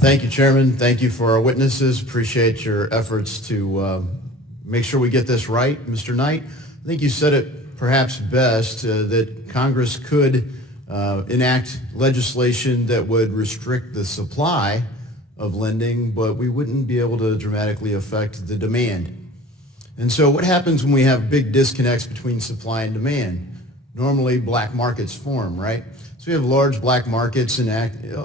Thank you, Chairman. Thank you for our witnesses. Appreciate your efforts to make sure we get this right. Mr. Knight, I think you said it perhaps best that Congress could enact legislation that would restrict the supply of lending, but we wouldn't be able to dramatically affect the demand. And so what happens when we have big disconnects between supply and demand? Normally black markets form, right? So we have large black markets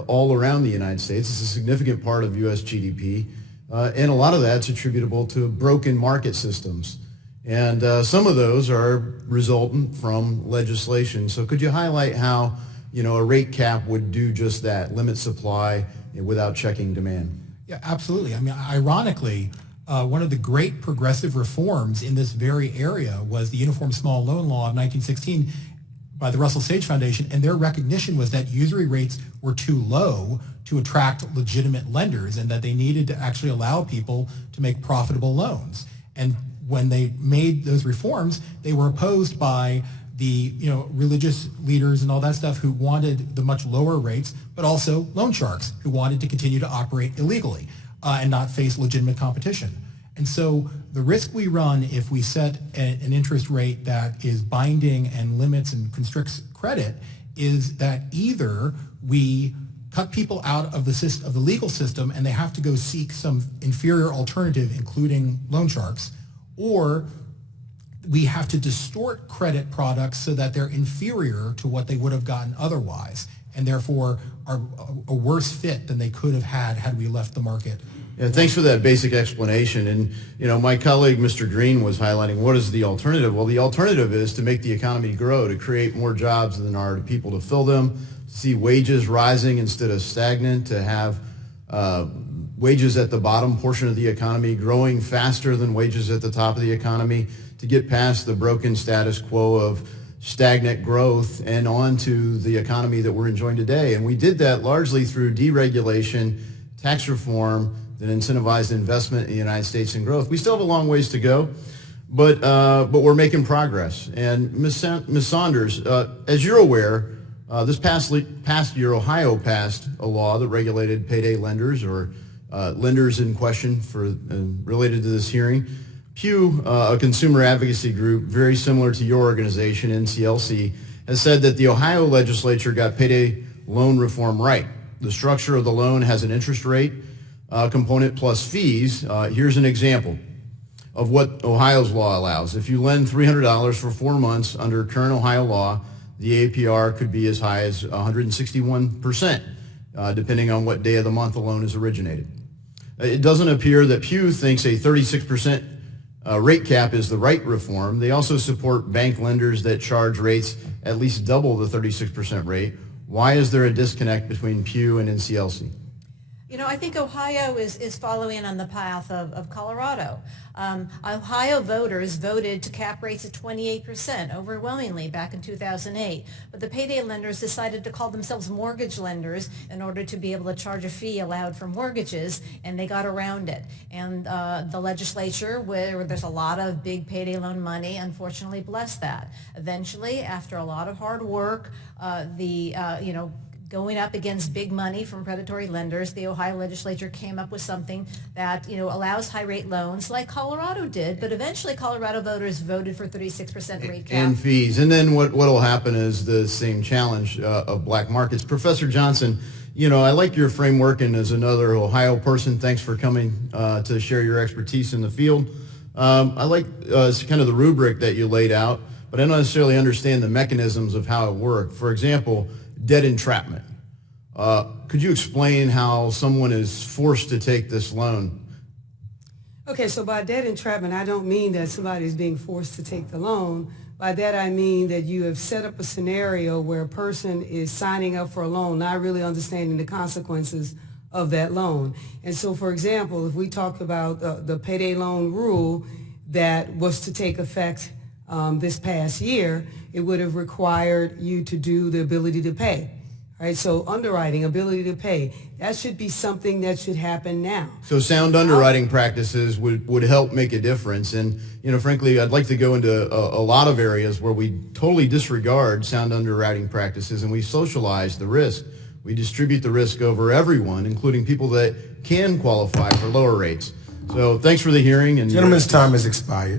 all around the United States. It's a significant part of U.S. GDP, and a lot of that's attributable to broken market systems. And some of those are resultant from legislation. So could you highlight how, a rate cap would do just that, limit supply without checking demand? Yeah, absolutely. I mean, ironically, one of the great progressive reforms in this very area was the Uniform Small Loan Law of 1916 by the Russell Sage Foundation, and their recognition was that usury rates were too low to attract legitimate lenders and that they needed to actually allow people to make profitable loans. And when they made those reforms, they were opposed by the religious leaders and all that stuff who wanted the much lower rates, but also loan sharks who wanted to continue to operate illegally and not face legitimate competition. And so the risk we run if we set an interest rate that is binding and limits and constricts credit is that either we cut people out of the legal system and they have to go seek some inferior alternative, including loan sharks, or we have to distort credit products so that they're inferior to what they would have gotten otherwise, and therefore are a worse fit than they could have had we left the market. Yeah, thanks for that basic explanation. And, my colleague, Mr. Green, was highlighting what is the alternative. Well, the alternative is to make the economy grow, to create more jobs than there are people to fill them, see wages rising instead of stagnant, to have wages at the bottom portion of the economy growing faster than wages at the top of the economy, to get past the broken status quo of stagnant growth and on to the economy that we're enjoying today. And we did that largely through deregulation, tax reform, that incentivized investment in the United States and growth. We still have a long ways to go, but we're making progress. And Ms. Saunders, as you're aware, this past year, Ohio passed a law that regulated payday lenders or lenders in question related to this hearing. Pew, a consumer advocacy group very similar to your organization, NCLC, has said that the Ohio legislature got payday loan reform right. The structure of the loan has an interest rate component plus fees. Here's an example of what Ohio's law allows. If you lend $300 for 4 months under current Ohio law, the APR could be as high as 161%, depending on what day of the month the loan is originated. It doesn't appear that Pew thinks a 36% rate cap is the right reform. They also support bank lenders that charge rates at least double the 36% rate. Why is there a disconnect between Pew and NCLC? I think Ohio is following on the path of Colorado. Ohio voters voted to cap rates at 28% overwhelmingly back in 2008. But the payday lenders decided to call themselves mortgage lenders in order to be able to charge a fee allowed for mortgages, and they got around it. And the legislature, where there's a lot of big payday loan money, unfortunately blessed that. Eventually, after a lot of hard work, going up against big money from predatory lenders, the Ohio legislature came up with something that allows high rate loans like Colorado did, but eventually Colorado voters voted for 36% rate cap. And fees. And then what will happen is the same challenge of black markets. Professor Johnson, I like your framework, and as another Ohio person, thanks for coming to share your expertise in the field. I like kind of the rubric that you laid out, but I don't necessarily understand the mechanisms of how it worked. For example, debt entrapment. Could you explain how someone is forced to take this loan? Okay, so by debt entrapment, I don't mean that somebody is being forced to take the loan. By that, I mean that you have set up a scenario where a person is signing up for a loan, not really understanding the consequences of that loan. And so, for example, if we talk about the payday loan rule that was to take effect this past year, it would have required you to do the ability to pay. Right, so underwriting, ability to pay, that should be something that should happen now. So sound underwriting practices would help make a difference. And, frankly, I'd like to go into a lot of areas where we totally disregard sound underwriting practices and we socialize the risk. We distribute the risk over everyone, including people that can qualify for lower rates. So thanks for the hearing. And Gentleman's time has expired.